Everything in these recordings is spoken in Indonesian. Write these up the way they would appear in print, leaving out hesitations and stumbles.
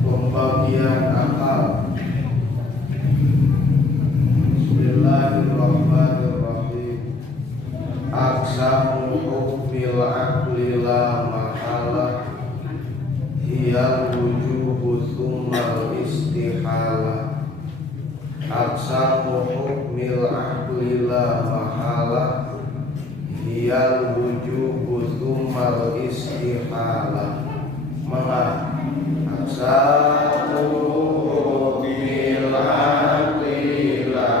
Pembagian akal. Bismillahirrahmanirrahim. Aqsamu hukmil aqli la mahala hiyal wujubu thummal istihala. Aqsamu hukmil aqli la mahala hiyal wujubu thummal istihala. Maka aqsamu hukmil aqli la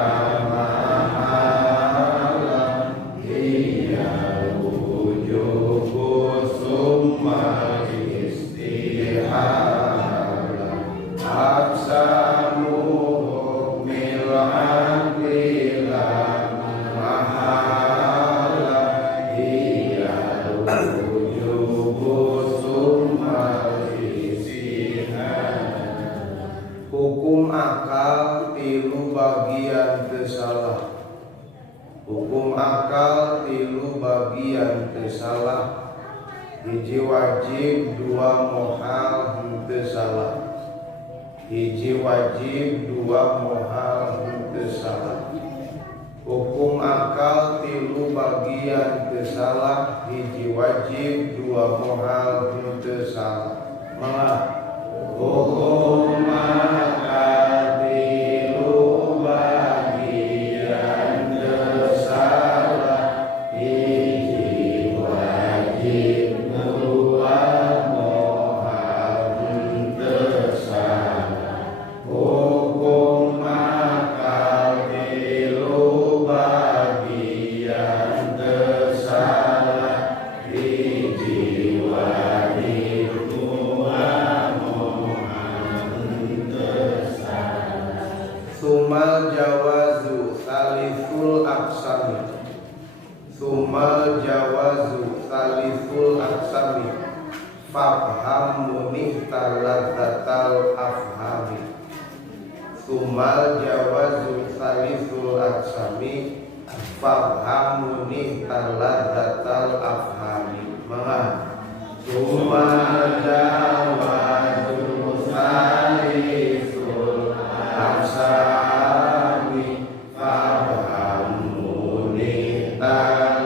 mahala hiyal wujubu thummal istihala. Aqsamu hukmil aqli la mahala hiyal wujubu thummal istihala. Hukum akal tilu bagian tersalah. Hukum akal tilu bagian tersalah. Hiji wajib, dua mohal, henteu salah. Hiji wajib, dua mohal, henteu salah. Hukum akal tilu bagian tersalah. Hiji wajib, dua mohal, henteu salah. Malah hukum akal tilu bagian tersalah. Hiji wajib, dua mohal, henteu salah. Hukum akal tilu bagian tersalah. Hiji wajib, dua Sumal jawazu saliful aksami. Sumal jawazu saliful aksami. Fafham munihta ladzatal afhami. Sumal jawazu saliful aksami. Fafham munihta ladzatal afhami. Maka sumal jawazu saliful aksami. Fafham munihta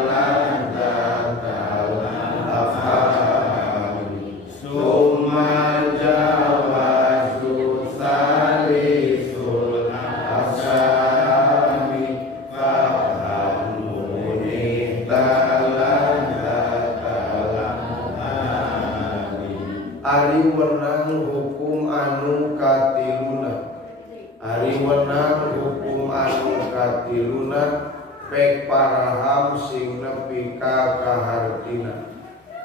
ladzatal afhami. Sumal jawazu saliful aksami. Fafham munihta ladzatal afhami. Ari wenang hukum anu katiluna. Ari wenang hukum anu katiluna. Pek paraham sing nepi ka kahartina.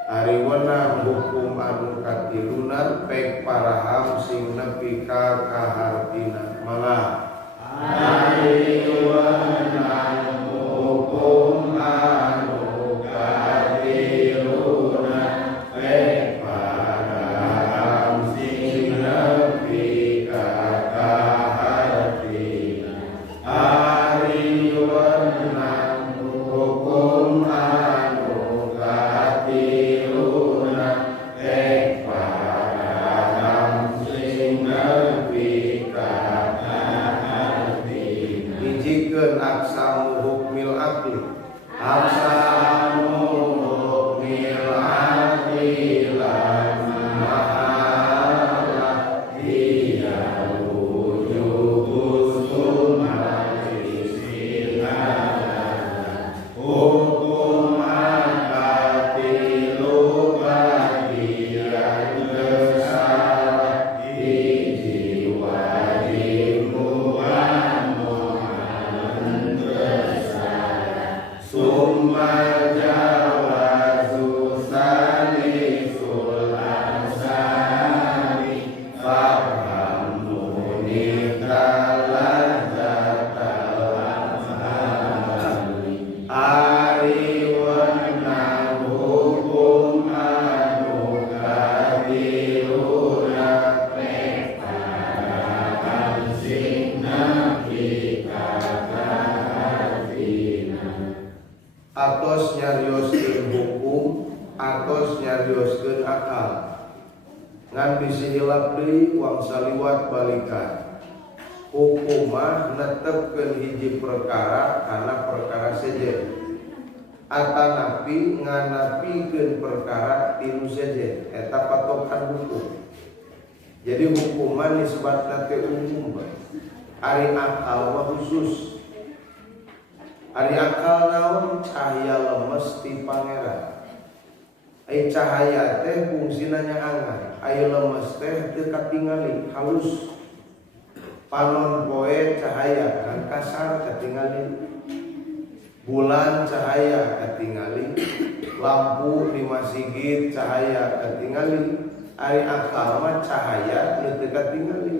Ari wenang hukum anu katiluna. Pek paraham sing nepi ka kahartina. Malah ari wenang hukum anu katiluna. Pek paraham sing nepi ka kahartina. Ari wenang hukum anu katiluna. nyarioskeun hukum atos nyarioskeun akal. Ngan bisi hilap deui uang saliwat balikan. Hukum mah netepkeun hiji perkara kana perkara sejen. Atanapi nganapikeun perkara tinu sejen eta patokan hukum. Jadi hukuman nisbatna teh umum. Ari akal mah khusus. Ari akal naon cahaya lemes ti pangeran. Ai cahaya teh fungsina nyaangan, ai lemes teh teu katingali halus. Panon poe cahaya kan kasar katingali. Bulan cahaya katingali, lampu di masjid cahaya katingali, ari akal mah cahaya nu teu katingali.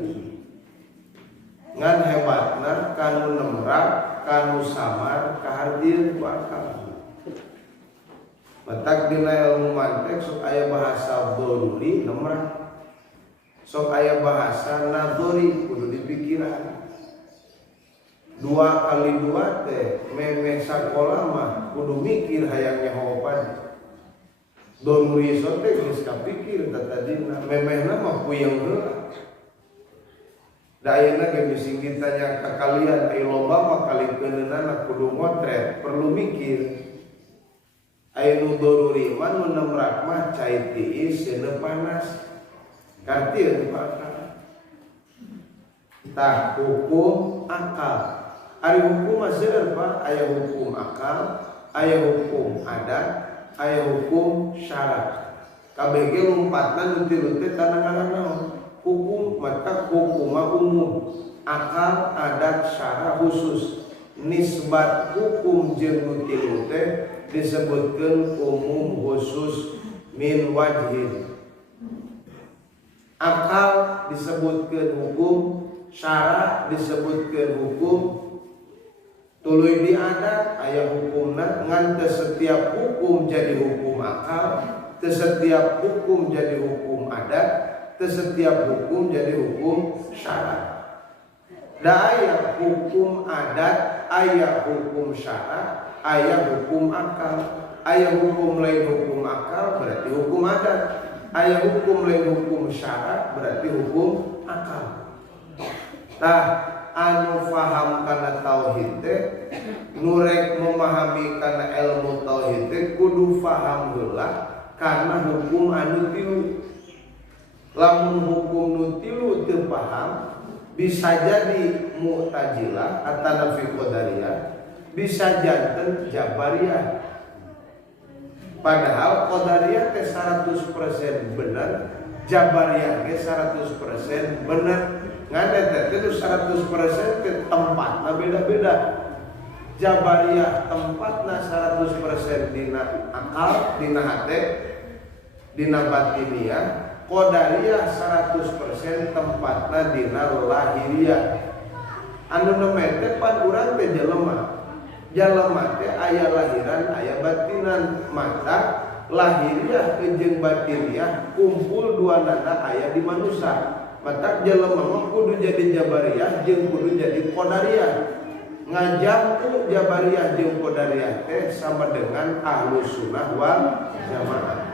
Ngan hebatna kanu nemrak, kanu samar kahardieuan ku akal. Matak dina ilmu mantek sok aya bahasa doruri nemrak. Sok aya bahasa nadori kudu dipikiran. 2 kali 2 teh memeh sakola mah kudu mikir hayang nyahopan. Doruri sote geus kapikir tadina memehna mah puyeng heula. Da ayeuna ge bisi kita nya kakalian ai loba mah kalikeunana kudu motret perlu mikir. Aya nu doruri mah nu nemrak mah cai tiis seuneu panas. Kartieun bakal. Tah hukum akal. Ari hukum maseueur Pak, aya hukum akal, aya hukum adat, aya hukum syarat. Kabeh lompatna nu tilu teh kana ngaranna hukum, maka hukum umum, akal, adat, syarat khusus. Nisbat hukum jeung nu tilu teh disebutkeun umum khusus min wajhin. Akal disebutkeun hukum, syarat disebutkeun hukum. Tuluy di adat aya hukumna ngan teu setiap hukum jadi hukum akal, teu setiap hukum jadi hukum adat, teu setiap hukum jadi hukum syarat. Da aya hukum adat, aya hukum syarat, aya hukum akal. Aya hukum lain hukum akal berarti hukum adat. Aya hukum lain hukum syarat berarti hukum akal. Tah anu faham kana tauhid teh nurek memahami kana ilmu tauhid teh kudu faham heula kana hukum anu tilu. Lamun hukum nu tilu teu paham bisa jadi Mu'tazilah atau fi Qadariyah, bisa janten Jabariyah. Padahal Qadariyah teh 100% bener, Jabariyah ge 100% bener. Ngan itu 100% ke tempatna beda-beda. Jabariyah tempatna 100% dina akal, dina hate, dina batiniyah. Qadariyah 100% tempatna dina lahiriah. Anu nemeh teh pan urang teh jelema. Jelema teh aya lahiran, aya batinan. Maka lahiriah jeung batiniyah kumpul duanana aya di manusia. Maka jelema mah kudu jadi Jabariyah jeung kudu jadi Qadariyah. Ngajamku Jabariyah jeung Qadariyah teh sama dengan Ahlus Sunnah wal Jamaah.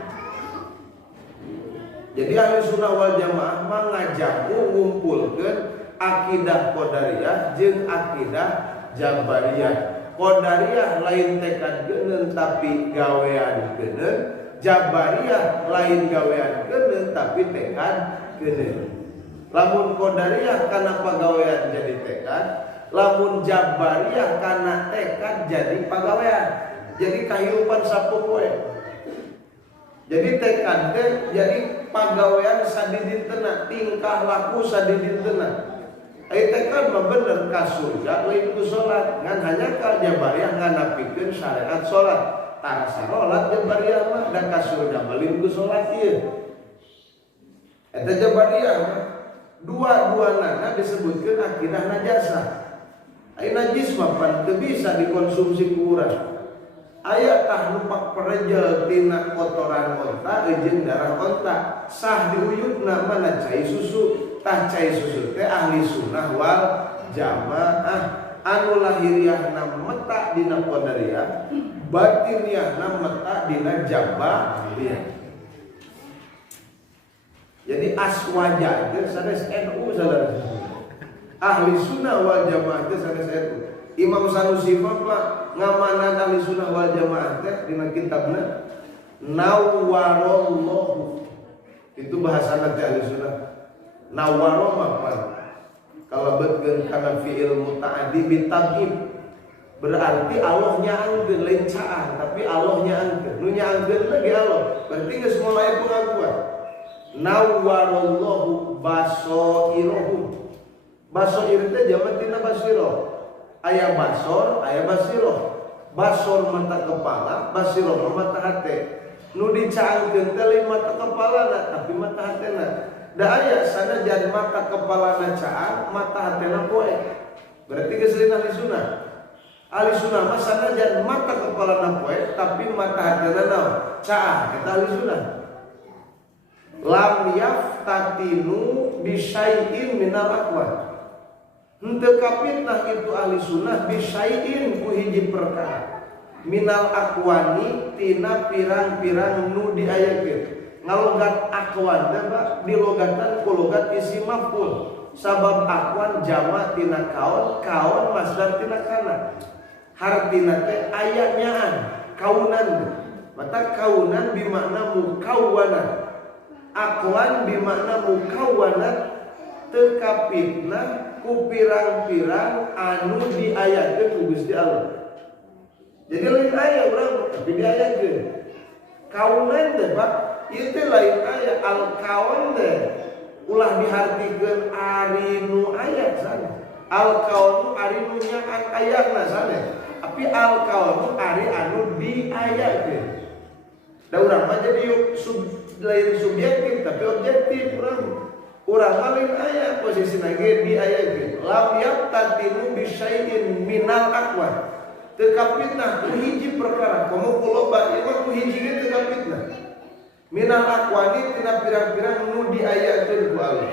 Jadi Ahlus Sunnah wal Jamaah mah ngajamku ngumpulkeun akidah Qadariyah jeung akidah Jabariyah. Qadariyah lain tekad geuneun tapi gawean geuneun, Jabariyah lain gawean geuneun tapi tekad geuneun. Lamun Qadariyah kana pagawean jadi tekad, lamun Jabariyah kana tekad jadi pagawean. Jadi kahirupan sapopoe. Jadi tekad teh jadi pagawean sadidintena, tingkah laku sadidintena. Ai tekad mah bener ka surga lain ku salat, ngan hanya ka Jabariyah nganapikeun syariat salat. Tara salat Jabariyah mah da ka surga lain ku salat ieu. Eta Jabariyah mah dua-duana disebutkan akidah najasa. Ai najis mah pan teu bisa dikonsumsi ku urang. Aya tah numpak perejel tina kotoran onta jeung darah onta. Sah diuyupna mana cai susu. Tah cai susu teh ahli sunnah wal jamaah anu lahiriahna meta dina Qadariyah batiniahna mata dina jabariyah. Jadi aswaja itu sanes NU saudara. Ahli sunnah wal jamaah itu sanes NU. Imam Sanusi mah ngamanan ahli sunnah wal jamaah teh dina kitabna Nawwarallahu. Itu bahasana teh ahli sunnah. Nawwaro apa? Kalau betkeun kana fi'il muta'addi bitaqib. Berarti Allah nyaangkeun lain caan, tapi Allah nyaangkeun. Nu nyaangkeun lagi Allah. Berarti geus mulai pengakuan. Nawwarallahu basairahum. Basair teh jamak tina basiro. Aya basor, aya basiro. Basor mata kepala, basiro mata hate. Nu dicaangkeun teh lain mata kepalana, tapi mata hatena. Da aya sanajan mata kepalana caang, mata hatena poe. Berarti geus lain ahli sunnah. Ahli sunnah mah sanajan mata kepalana poe, tapi mata hatena naon? Caang, eta ahli sunnah. Lam yaftatinu bisyai'in minal aqwal. Henteu kapitnah itu ahli sunnah bisyai'in ku hiji perkara minal aqwani tina pirang-pirang nu diayakeun. Ngalogat aqwan teh dilogatan ku logat isi maf'ul. Sabab aqwan jama tina kaon, kaon masdar tina kana. Hartina teh aya nyaan, kaunan. Mata kaunan bimakna mukawwanan. Aqwan bimakna mukawwanat teu kapitna ku pirang-pirang anu diayakeun ku Gusti Allah. Jadi lain aya urang tapi diayakeun. Kaunan teh Pak, ieu teh lain aya al-kaun teh ulah dihartikeun ari nu aya sana. Al-kaun ari nu nyaan ayatna sana. Tapi al-kaun ari anu diayakeun. Da urang mah jadi lain subjektif tapi objektif urang lain aya posisina ge di aya ge lam yaqtatilu bisyai'in minal aqwa teu kapitna ku hiji perkara komo kuloba ieu mah ku hiji ge teu kapitna minal aqwani tina pirang-pirang nu diayakeun ku Allah.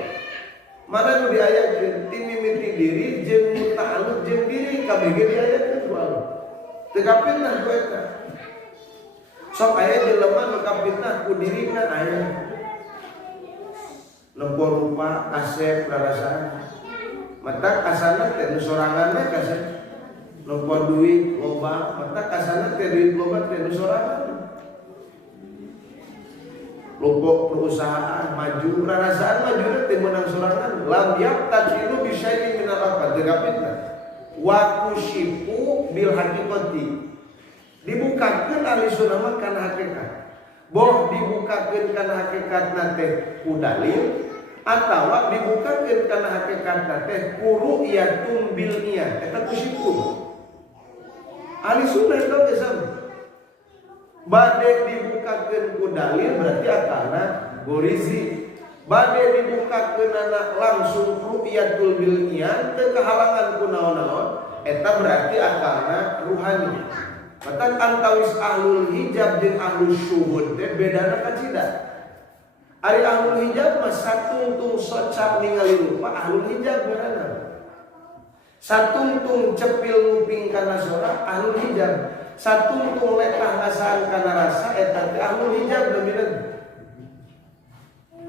Mana nu diayakeun ti mimiti diri jeung muta'alluq jeung diri kabeh ge diayakeun ku Allah. Teu kapitna ku eta. Sok aya jelema nu kapitnah ku dirina aya lempo rupa kasep rarasaan mata kasana teh nu sorangan mah kasep lempo duit loba mata kasana teh duit loba teh nu sorangan lempo perusahaan maju rarasaan maju teh menang sorangan lam yaqtatilu bisyai'in minal aqwal teu kapitnah wa kusyifu bil haqiqati dibukakeun ahli sunnah mah kana hakikat. Boh dibukakeun kana hakikat teh ku dalil atawa dibukakeun kana hakikat teh ku ru'yatun bil niyah eta kusyifu. Ahli sunnah itu ge sama. Bade dibukakeun ku dalil berarti akana gorizi. Bade dibukakeun ana langsung ru'yatul bil niyah teu kahalangan ku naon-naon eta berarti akana ruhani. Matan antawis ahlul hijab jeung ahlul syuhud teh bedana kacida. Ari ahlul hijab mah satungtung socap ningali rupa ahlul hijab ngaranna. Satungtung cepil nguping kana sora ahlul hijab. Satungtung letah ngasaan kana rasa eta teh ahlul hijab demineun.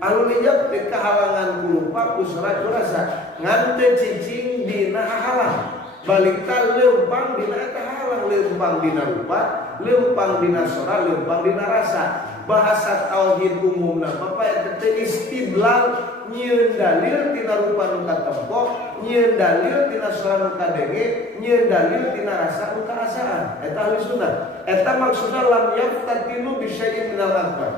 Ahlul hijab teh kahalangan ku rupa ku sora ku rasa ngan teu cicing dina halang. Balik ta leumpang dina eta halang, leumpang dina rupa, leumpang dina sora, leumpang dina rasa. Bahasa tauhid umumna Bapak eta teh istidlal nyieun dalil tina rupa nu katempo, nyieun dalil tina sora nu kadenge, nyieun dalil tina rasa nu karasaan. Eta ahli sunnah. Eta maksudna lam yaftatinu bisyai'in minal aqwal.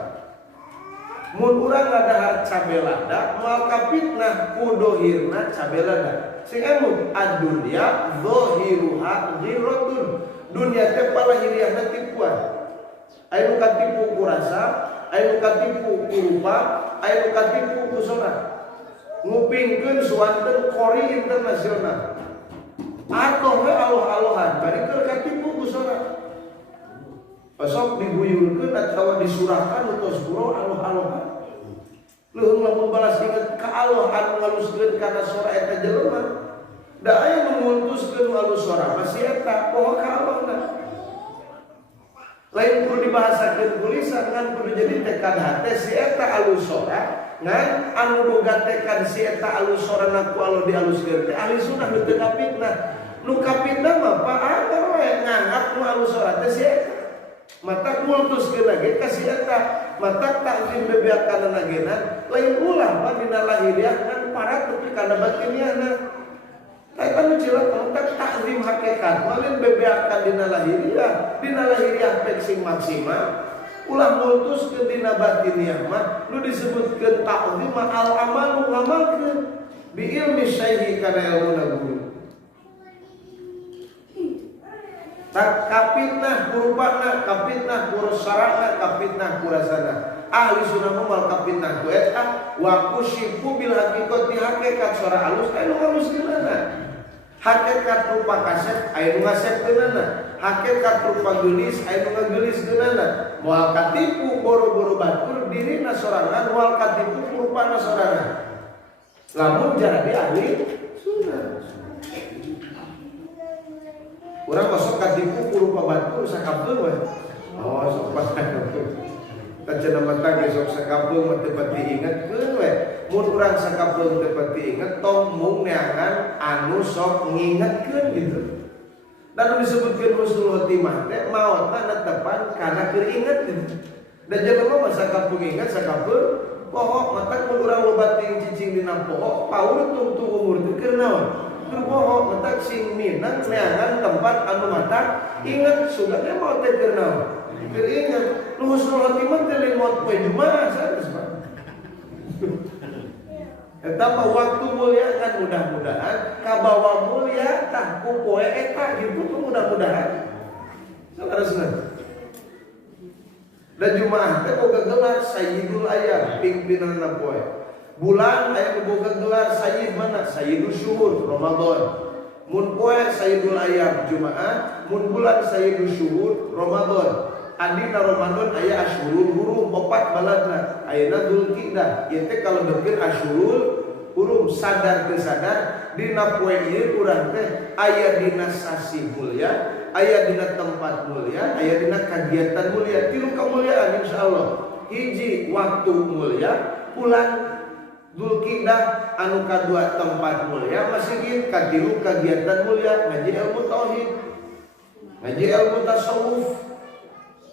Mun urang ngadahar cabelada, moal kapitnah ku dohirna cabelada. Sing anu ad-dunya zahiruha ghirratun. Dunya teh palahiriahna tipuan. Aya nu katipu ku rasa, aya nu katipu ku rupa, aya nu katipu ku sora. Ngupingkeun suanten kori internasional. Atoh we aloh-alohan bari keur katipu ku sora. Pasok diguyurkeun atawa disurahkan utos guru aloh-alohan. Leuhung lamun balas inget ka Allah anu ngaluskeun kana sora eta jelema. Da aya nu nguntuskeun alus sora masih eta poho ka Allahna. Lain perlu dibahasakeun ku lisan ngan kudu jadi tekad hate si eta alusora ngan anu boga tekad si eta alusorana ku alo dialuskeun teh ahli sunnah nu teu kapitna. Nu kapitna mah paangar we nganggap nu alusora teh si eta. Mata kultuskeun lagi ka si eta. Mata takzim bebeakanna gena lain ulah mah dina lahiriah ngan parat teu kana batiniahna. Tapi kan jelas kontak takzim hakikat malin bebeakan dina lahiriah peksing maksimal ulah multus ke dina batiniah mah nu disebutkeun takzim al amalu ngamalkeun bi ilmi syaihi kana ilmu guru. Tak kapitnah kurupana, kapitnah kurusarana, kapitnah kurasana. Ahli sunnah mal kapitnah ku eta wa kusyifu bil haqiqati hakikat sora alus anu alus gimana? Hakikat rupa kaset aya nu ngasepkeunana, hakikat rupa geulis aya nu ngageliskeunana. Moal katipu boro-boro batur dirina sorangan, moal katipu rupana sorangan. Lamun jadi ahli sunnah. Urang kosok katipu rupa batur sakabdeung we. Oh, sok pas Tacenah mata ge sok sakapeung mah teu pati ingetkeun we. Mun urang sakapeung teu pati inget tong mung neangan anu sok ngingetkeun gitu. Dan disebutkeun husnul khotimah teh maotna netepan kana keur inget gitu. Dan jelema mah sakapeung inget sakapeung poho mata mun urang loba ting cicing dina poho paur tungtung umur teh keur naon? Keur poho mata sing minang neangan tempat anu mata inget sugatna maot teh keur naon? Keur inget. Nu husnul khotimah teh lain maot poe Jumaah sanes Pak. Eta mah waktu mulia kan mudah-mudahan kabawa mulia tah ku poe eta gitu tuh mudah-mudahan. Saudara-saudara. Dan Jumaah teh boga gelar Sayyidul Ayyam, pimpinanna poe. Bulan aya boga gelar Sayyid mana? Sayyidul Syuhur Ramadan. Mun poe Sayyidul Ayyam Jumaah, mun bulan Sayyidul Syuhur Ramadan. Adina Ramadan aya Asyurul Hurum 4 baladna. Ayeuna Dzulqa'dah. Ieu teh kalau deukeun Asyurul Hurum sadar teu sadar dina poe ieu urang teh aya dina sasi mulia, aya dina tempat mulia, aya dina kagiatan mulia. Tilu kamuliaan insyaallah. Hiji waktu mulia, bulan Dzulqa'dah anu kadua tempat mulia, masjid katilu kagiatan mulia, ngaji ilmu tauhid, ngaji ilmu tasawuf,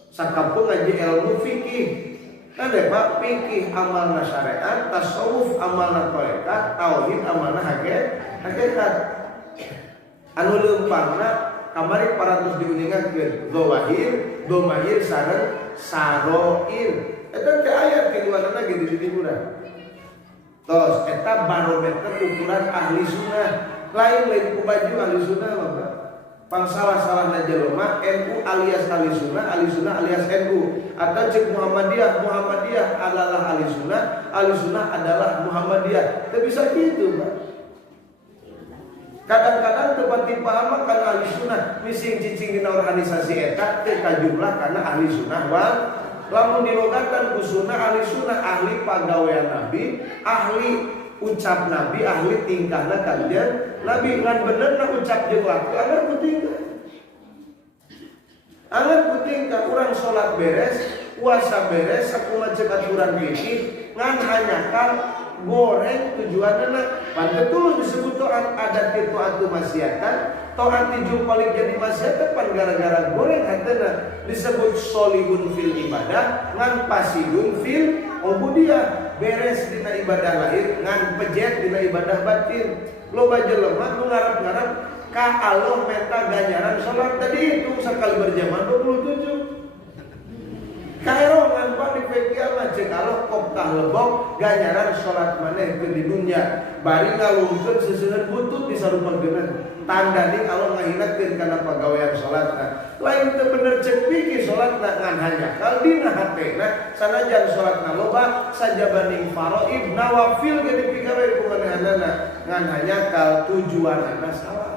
sakapeung ngaji ilmu fikih. Kan Pak fikih amalna syariat, tasawuf amalna tarekat, tauhid amalna hakikat. Anu leumpangna kamari paratus diuningakeun dzawahir, dzamahir sareng saroir. Eta teh aya tiluanana ge di urang. Tos eta barometer ukuran ahli sunnah. Lain ku baju ahli sunnah mah. Pangsalah-salahna jelema NU alias ahli sunnah alias NU. Atau cek Muhammadiyah adalah ahli sunnah adalah Muhammadiyah. Teu bisa gitu, Pak. Kadang-kadang tempat dipaham kana ahli sunnah mising cicing dina organisasi eta teh kajumlah kana ahli sunnah wal lamun dilogatan ku sunnah ahli pagawean Nabi, ahli ucap Nabi, ahli tingkahna kanjeng Nabi ngan benerna ucap jeung laku anggar ku tingkah. Anggar ku tingkah urang salat beres, puasa beres, sakumaha ceuk aturan fikih ngan hanyakan goreng tujuanna pan tulus disebut taat adat itu atu maksiatan, taat dijumpalik jadi maksiatan pan gara-gara goreng hatena disebut solihun fil ibadah ngan pasidun fil ubudiyah. Beres dina ibadah lahir ngan pejet dina ibadah batin. Loba jelema nu ngarep-ngarep ka Allah menta ganjaran salat tadi itu sakali berjamaah 27. Kaerongan Pak di kiamat cek Allah kok tah lebok ganjaran salat maneh teu di dunya. Bari ngalungkeun seuseun butut disarupakeun. Tandani Allah ngahinakeun kana pagawean salatna. Lain teu bener cek pikir salatna ngan hanyakal dina hatena sanajan salatna loba sajabaning faraid nawafil ge dipikawe ku manehanana ngan hanyakal tujuanna salah.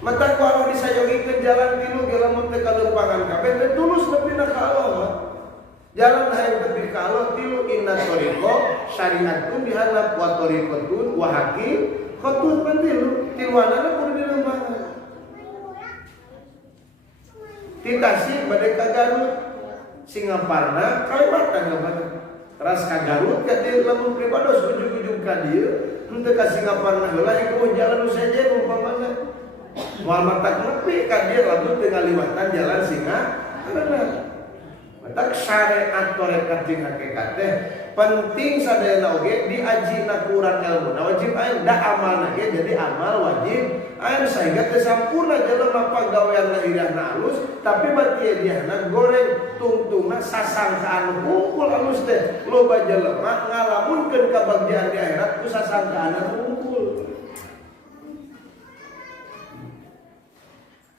Mata kalau disayogikeun jalan tilu ge lamun teu kaleupangan kabeh teh tulus nepina ka Allah. Jalan hayang tepi ka Allah tilu inna thariqa syariatun dihalap wa thariqatun wa haqiqatun pantilu tiluanana kudu dileumpangkeun. Ditasi badai ka Garut Singaparna Kalimantan gamana ras ka Garut ka dieu lamun pribados ujug-ujug ka dieu henteu ka Singaparna heula ieu jalan nu sejen umpamana moal matak nepi ka dieu lamun teu ngaliwatan jalan Singaparna matak syariat tarekat jeung hakikat teh penting sadayana oge diajina ku urang ilmu wajib aya da amalna ge jadi amal wajib aya sehingga teu sampurna jelema pagawean lahiriahna alus tapi batiadiahna goreng tungtungna sasangkaan hungkul alus teh loba jelema ngalamunkeun kabagjan di akhirat ku sasangkaan hungkul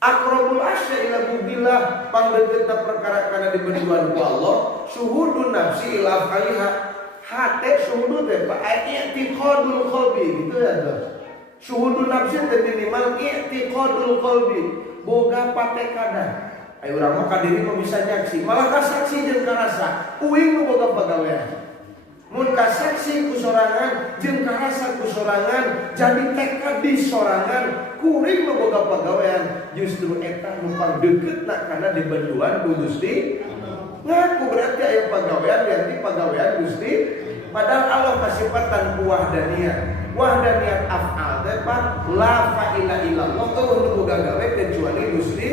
akrabul asya ila bubillah pangdeuketna perkara kana dibeduan ku Allah syuhudun nafsi ila afaliha hate syuhud teh pa i'tiqadul qalbi gitu ya tuh syuhudun nafsi teh minimal i'tiqadul qalbi boga patekada aya urang mah kadiri mah bisa nyaksi malah ka saksi jeung karasa uing nu boga pagawean mun ka saksi ku sorangan jeung karasa ku sorangan jadi tekad di sorangan kuring nu boga pagawean justru eta nu pangdeuketna kana dibeduan ku Gusti ngaku berarti aya pagawean ganti pagawean Gusti padahal Allah kasifatan wahdaniyat af'al teh pan la fa'ila illallah teu nu boga gawe kecuali Gusti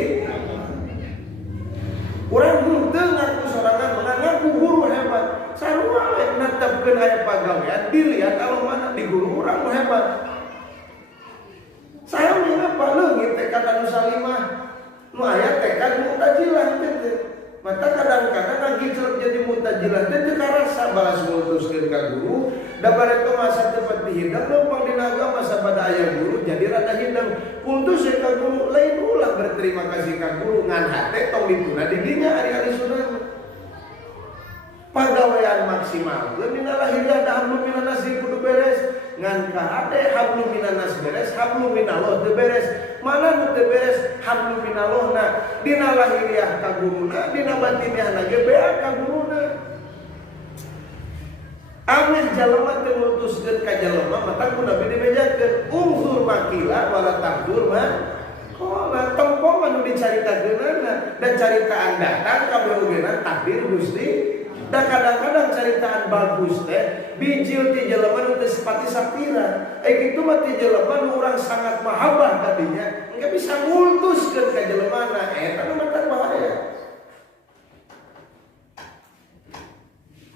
urang henteu ngaku sorangan ngaku guru hebat sarua we natepkeun aya pagawean dilihat kalau mana di guru urang nu hebat saya mengapa leungit tekad anu salimah nu aya tekad mutajilah teh mata kadang-kadang ngagiclek jadi mutajilah teh teu karasa balas ngutuskeun ka guru da bareng masa tepat dihidang leumpang dina agama sabada aya guru jadi rada hidang kultus ka guru lain ulah berterima kasih ka guru ngan hate tong dituna di dinya ari-ari sunah pagawean maksimal dina lahiriah da hablum minanas kudu beres ngan ka hate hablum minanas beres hablum minallah teu beres mana nu teu beres hablum minallahna dina lahiriah ka guruna dina batiniahna ge bea ka guruna ameh jalema teu ngutuskeun ka jalema mata ku Nabi dibejakeun umzur makila wala takdur ma qala tempong anu dicaritakeunana dan caritaan datang kabeugeunan takdir Gusti dan kadang-kadang caritaan bagus teh bijil ti jelema nu teu sepati sapira kitu mah ti jelema nu urang sangat mahabbah tadinya engke bisa ngultuskeun ka jelemana eta nu mah bahaya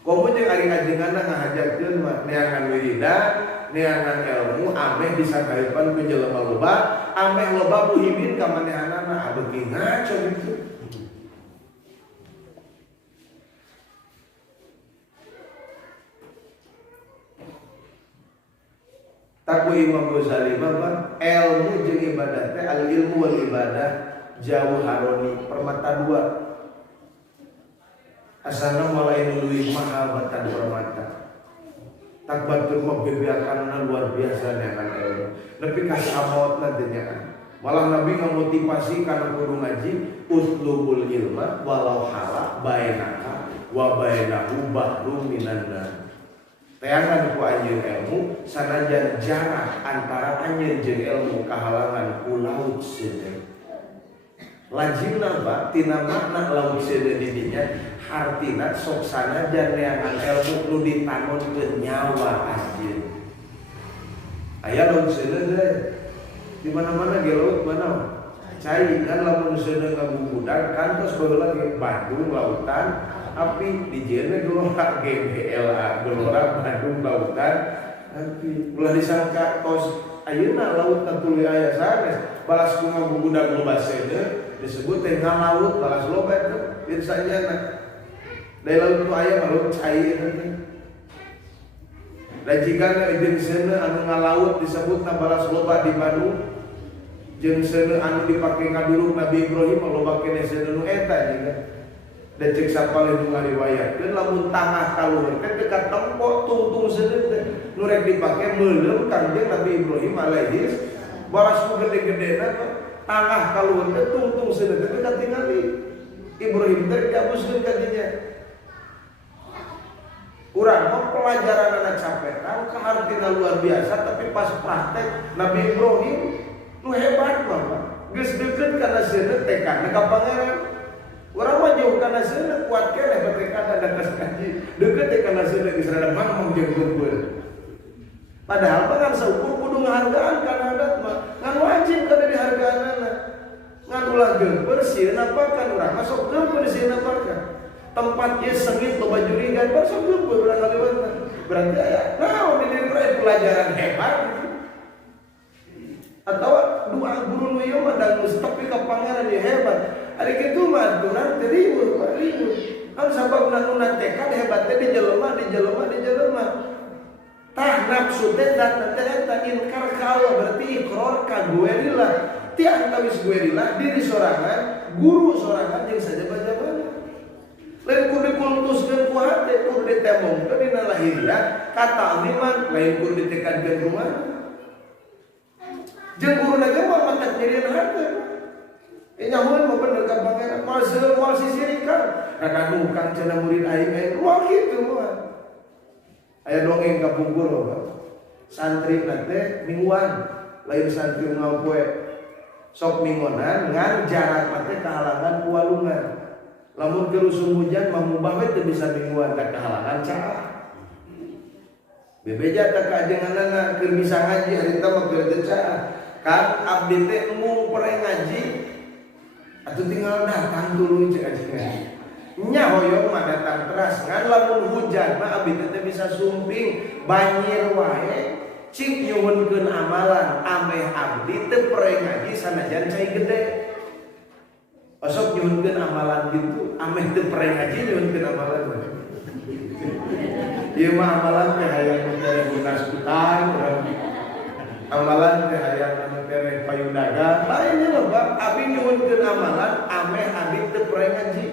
komo jeung ari ngajenganna ngahajarkeun mah neangan wiridan neangan ilmu ameh disangkaeupan ku jelema loba ameh loba muhimin ka manehanana abeuki ngaco gitu Taku Imam Ghazali mah ilmu jeung ibadah teh al ilmu wal ibadah jauh haroni permata dua asana mulai nuluy mahal batan permata tak batur mah bebeakanna luar biasa dengan ilmu nepi ka samawatna teh nya malah Nabi ngamotivasi kana kudu ngaji uslubul ilma walau hala bainaka wa bainahu bahru minan nar teangan ku anjeun ilmu sanajan jarak antara anjeun jeung ilmu kahalangan ku laut seudeuh lajimna ba tina makna laut seudeuh di dinya hartina sok sanajan neangan ilmu nu ditanonkeun nyawa anjeun aya laut seudeuh teh di mana-mana ge laut mana cai kan lamun seudeuh ngabubudak kan tos baheula ge Bandung lautan api di jene gelora GBLA gelora Bandung lautan api ulah disangka tos ayeuna laut tuluy aya sanes balas ku ngabubudak loba seudeuh disebut teh ngalaut balas loba teh biasanya dari laut nu aya laut cai teh dan jika jeung seuneu anu ngalaut disebutna balas loba di Bandung jeung seuneu anu dipake ngadulung Nabi Ibrahim loba keneh seuneu nu eta juga dan cek sapal nu ngariwayatkeun lamun tangah kaluhur teh teu katempo tungtung seuneu teh nu rek dipake meuleuh Kangjeng Nabi Ibrahim alaihi balas ku gede-gedena tangah kaluhur teh tungtung seuneu teh katingali Ibrahim teh diabuskeun ka dinya urang mah pelajaran anak capekan kahartina luar biasa tapi pas praktek Nabi Ibrahim nu hebat mah geus deukeut kana seuneu tekadna ka pangeran karena seuneu kuat keneh bertekad ada kas ngaji. Deukeut teh kana seuneu geus rada mamang jeung kumpul. Padahal mah kan saukur kudu ngahargaan kana adat mah. Ngan wajib kada dihargaanna. Ngan ulah geumpeur sieun apakan urang mah sok geumpeur sieun apakan. Tempat ieu sengit loba jurigan bar sok geumpeur urang ngaliwatna. Berarti aya naon di dieu pelajaran hebat. Atau dua guru nu ieu mah dan mustafi ka pangeran ieu hebat. Ari kitu mah aturan teu ribut. Kan sababna nu tekad hebat teh di jelema. Tah nafsu teh datang teh inkar ka Allah berarti ikrar ka guerilah. Ti antawis guerilah diri sorangan, guru sorangan jeung sajaba-jabana. Lain kudu dikultuskeun ku hate, kudu ditemongkeun dina lahiriah ka ta'liman, lain kudu ditekadkeun rumah. Jeung guruna ge mah matak nyirieun hate. Nyahoan mah bener ka pangeran, moal sisirikan. Rada nukang cenah murid aing moal kitu mah. Aya dongeng ka Bungkul loh, santri nate mingguan, lain santri unggal poe, sok minggonan ngan jarak nate kehalangan kualungan. Lamun kerusuh hujan mah mubah teh bisa mingguan tak kehalangan caah. Bebeja tak kaajenganana keur bisa ngaji ari teh mah keur teu caah. Kan abdi teh mung pere ngaji atuh tinggal datang dulu cek ajengan. Nya hoyong mah datang teras ngan lamun hujan mah abdi teh bisa sumping banjir wae cik nyuhunkeun amalan ameh abdi teu pere ngaji sanajan cai gede. Osok nyuhunkeun amalan gitu ameh teu pere ngaji nyuhunkeun amalan. Ieu mah amalan teh hayang teh gunas utang, amalan teh hayang teh payudaga. Lainnya mah Pak, abdi nyuhunkeun amalan ameh abdi teu pere ngaji.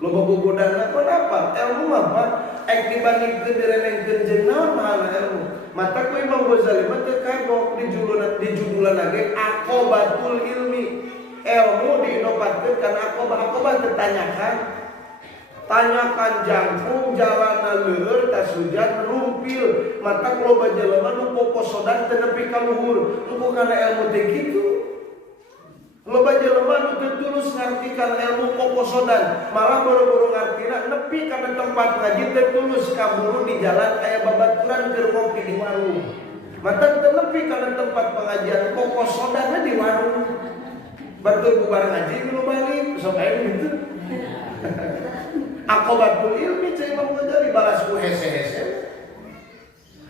Loba bobodanna kenapa? Ilmu mah Pak, ek dibandingkeun direnengkeun jeung naon mahalna ilmu. Mata ku Imam Ghazali mah teu kagok di judulan ge aqobatul ilmi. Ilmu diinobatkeun kana aqobah teu tanyakan jangkung jalana leueur tas hujan rumpil. Mata loba jelema nu poposodan teu nepi ka luhur. Engko kana ilmu teh kitu. Loba jelema nu teu tulus ngartikeun ilmu poposodan, malah boro-boro ngartina nepi kana tempat ngaji teu tulus kaburu di jalan aya babaturan keur ngopi di warung. Mata teu nepi kana tempat pengajian poposodanna di warung. Batur bubar ngaji nu balik sok aya gitu. Aqobatul ilmi cai Imam Ghazali balas ku hese-hese.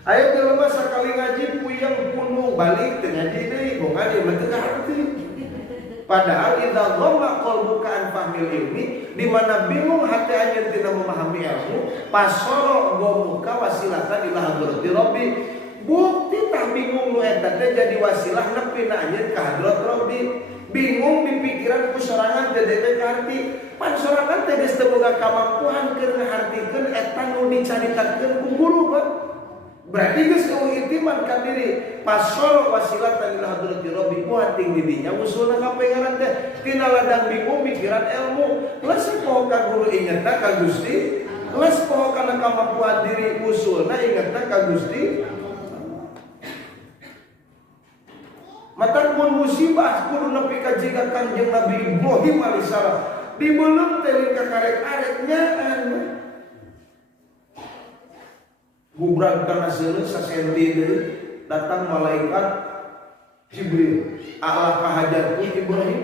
Aya jelema sakali ngaji puyeng punung balik teu ngaji deui, go ngaji mah teu ngarti. Padahal idza dhamma qalbuka an fahmil ilmi, di mana bingung hati anjeun tina memahami ilmu, pasoro gomuka wasilatan ila hadrati rabbi. Bukti tah bingung nu eta teh jadi wasilah nepi na anjeun ka hadrat rabbi. Bingung di pikiran ku sorangan teh dewe karti, pan sorangan teh geus teu boga kamampuan keur ngahartikeun eta nu dicaritakeun ku guru Pak. Berarti geus eueuh itiman ka diri. Pasol wasilatan ila hadrati rabbi ku hating di dinya usulna kapengaran teh tina ladang bingung pikiran ilmu. Leus poho ka guru ingetna ka Gusti, leus poho kana kamampuan diri usulna ingetna ka Gusti. Matan mun musibah kudu nepi ka jiga Kanjeng Nabi Ibrahim alaihissalam. Dibeuleuh teh ka karek-karek nyaan. Gubrang kana seuleus sasenti deui datang malaikat Jibril. Allah kahajatku Ibrahim.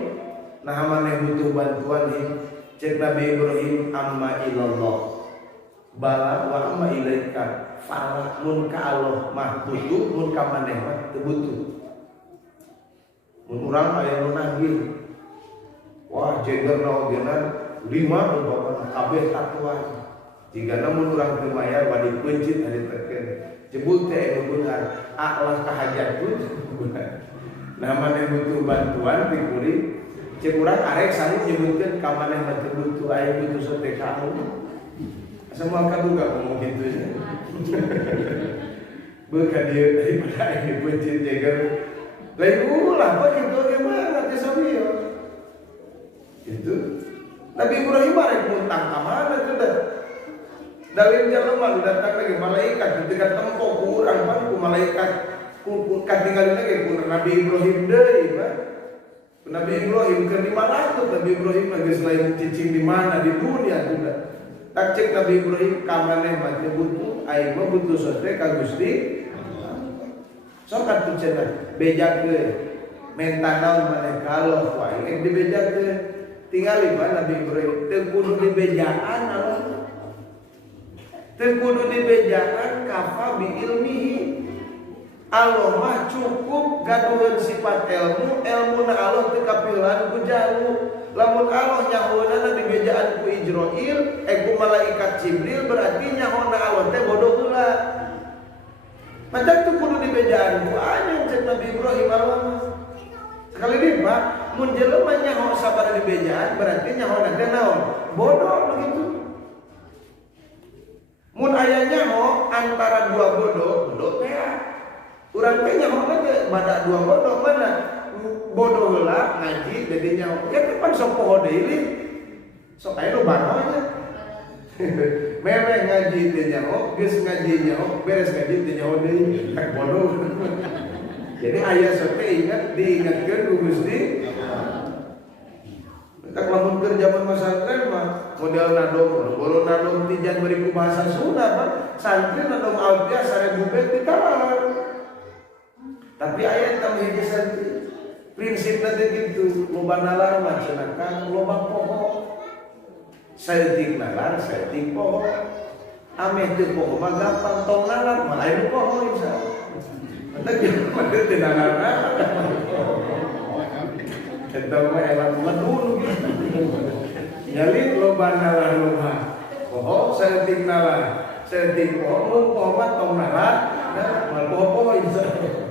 Nah maneh butuh bantuan hi. Cek Nabi Ibrahim amma ilallah. Bala wa amma ilaika. Fala mun ka Allah mah butuh, mun ka maneh mah teu butuh. Mun urang aya nu nagih. Wah, jegerna ogenan 5 umpamana kabeh tatuan. Jigana mun urang teu mayar bade peuncit ari teken. Jebut teh anu beungar, Allah kahajatkeun beungar. Nah maneh butuh bantuan ti kuring. Cek urang arek sami nyebutkeun ka maneh mah teu butuh aya butuh sote kamu. Asa moal kaduga ngomong kitu nya. Beuh ka dieu daripada aya peuncit jeger. Lain ulah apa gitu gimana teh sabieu. Itu Nabi Ibrahim arek muntang ka mana teh dah. Dalil jelema datang lagi malaikat ketika tempo ku urang pan ku malaikat ku katingali lagi ku Nabi Ibrahim deui mah. Nabi Ibrahim ke di mana tuh? Nabi Ibrahim lagi selain cicing di mana di dunia juga. Tak cek Nabi Ibrahim kamane mati butuh, aing mah butuh sote ka Gusti. Sok atuh cenah bejakeun. Menta naon maneh kalau wae dibejakeun. Tingali mah Nabi Ibrahim teu kudu dibejaan Allah. Teu kudu dibejaan kafa bi ilmihi. Allah mah cukup gaduheun sifat ilmu, ilmuna Allah teu kapiluan ku jalu. Lamun Allah nyahoana dibejaan ku Ijroil, ku malaikat Jibril berarti nyahoana Allah teh bodoh heula. Padahal teu kudu dibejaan ku anjeun cek Nabi Ibrahim Allah. Sekali deui Pak, mun jelema nyaho sabaraha dibejaan berarti nyahoana teh naon? Bodoh begitu. Mun aya nyaho antara dua bodoh teh urang teh nyaho teh bada dua bodoh mana? Bodoh heula ngaji jadi nyaho. Ya teh pan sok poho deui. Sok aya nu banonya. Memeh ngaji teh nyaho, geus ngaji nyaho, beres ngaji teh nyaho deui. Kan bodoh. Jadi aya sok teh ingat diingatkeun ku Gusti. Tak lamun keur zaman pesantren mah model nadong, boro nadong tijan beri ku bahasa Sunda mah santri nadong alfiah 1000 bait ditalar. Tapi aya tam hiji santri prinsipna teh kitu, loba nalar mah cenah kan loba poho. Saeutik nalar, saeutik poho. Ameh teu poho mah gampang tong nalar mah lain poho insyaallah. Eta kieu mah teu nalar. Eta mah elang medun. Jadi loba nalar loba poho, saeutik nalar, saeutik poho, mun poho mah tong nalar, mal poho insyaallah.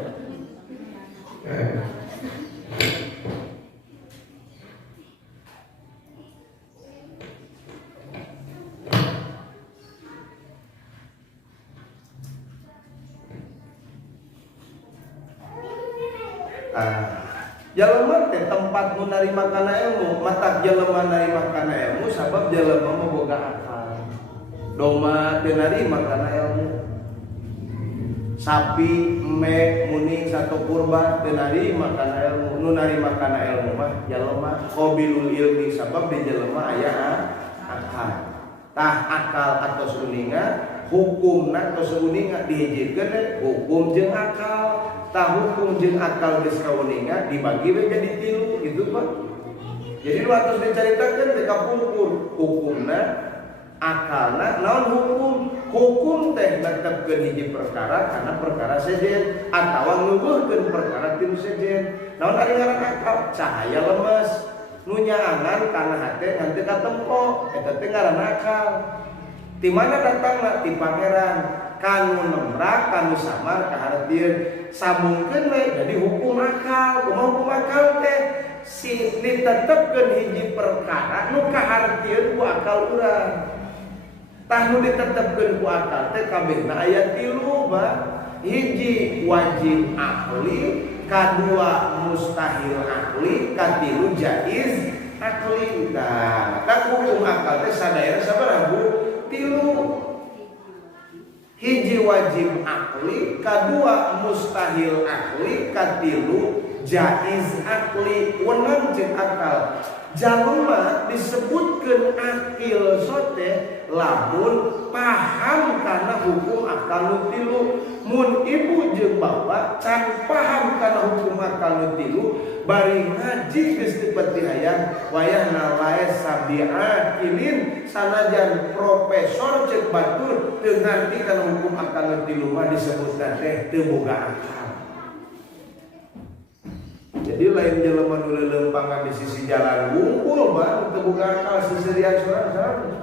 Jalema teh tempat nu narima kana ilmu, matak jalema narima kana ilmu sabab jalema mah boga akal. Doma teu narima kana ilmu. Sapi, mek, muning, satu kurban teu narima kana ilmu. Nu narima kana ilmu mah jalema qabilul ilmi sabab di jalema aya akal. Tah akal atos uninga, hukumna tos uninga dihijikeun hukum jeung akal. Tah hukum jeung akal geus kauninga dibagi we jadi 3 gitu Pak. Jadi lu atos dicaritakeun teh kapungkur hukumna, akalna, naon hukum? Hukum teh netepkeun hiji perkara kana perkara sejen atawa ngeuweuhkeun perkara tinu sejen. Naon ari ngaran akal? Cahaya lemes nu nyaangan kana hate ngan teu katempo, eta teh ngaran akal. Ti mana datangna? Ti pangeran. Kanu nemrak, kanu samar kahartieun sambungkeun we jadi hukum akal. Kumaha hukum akal teh? Si ditetepkeun hiji perkara nu kahartieun ku akal urang. Tah nu ditetepkeun ku akal teh kabehna aya 3 Ba. Hiji wajib akli, kadua mustahil akli, katilu jaiz akli. Nah, kan hukum akal teh sadaya sabaraha Bu? 3. Hiji wajib akli, kadua mustahil akli, katilu jaiz akli. Weunang jeung akal. Jalema disebutkeun akil sote lamun paham kana hukum akal nu 3. Mun ibu jeung bapak can paham kana hukum akal nu 3 bari ngaji geus teu hayang wayahna lae sabi'akilin sanajan profesor ceuk batur teu ngarti kana hukum akal nu 3 mah disebutna teh teu boga akal. Jadi lain jelema nu leuleumpangan di sisi jalan wungkul Bang teu boga akal sisirian sorangan.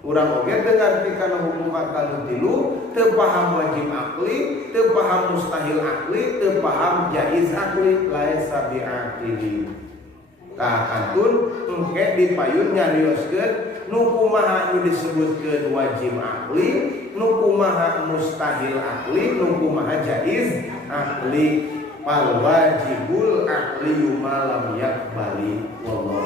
Urang oge teu ngarti kana hukum akal nu 3, teu paham wajib akli, teu paham mustahil akli, teu paham jaiz akli, laisa bi'aqili. Tah antun engke dipayun nyarioskeun nu kumaha nu disebutkeun wajib akli, nu kumaha mustahil akli, nu kumaha jaiz akli. Wal wajibul akli ma lam yaqbali wallahu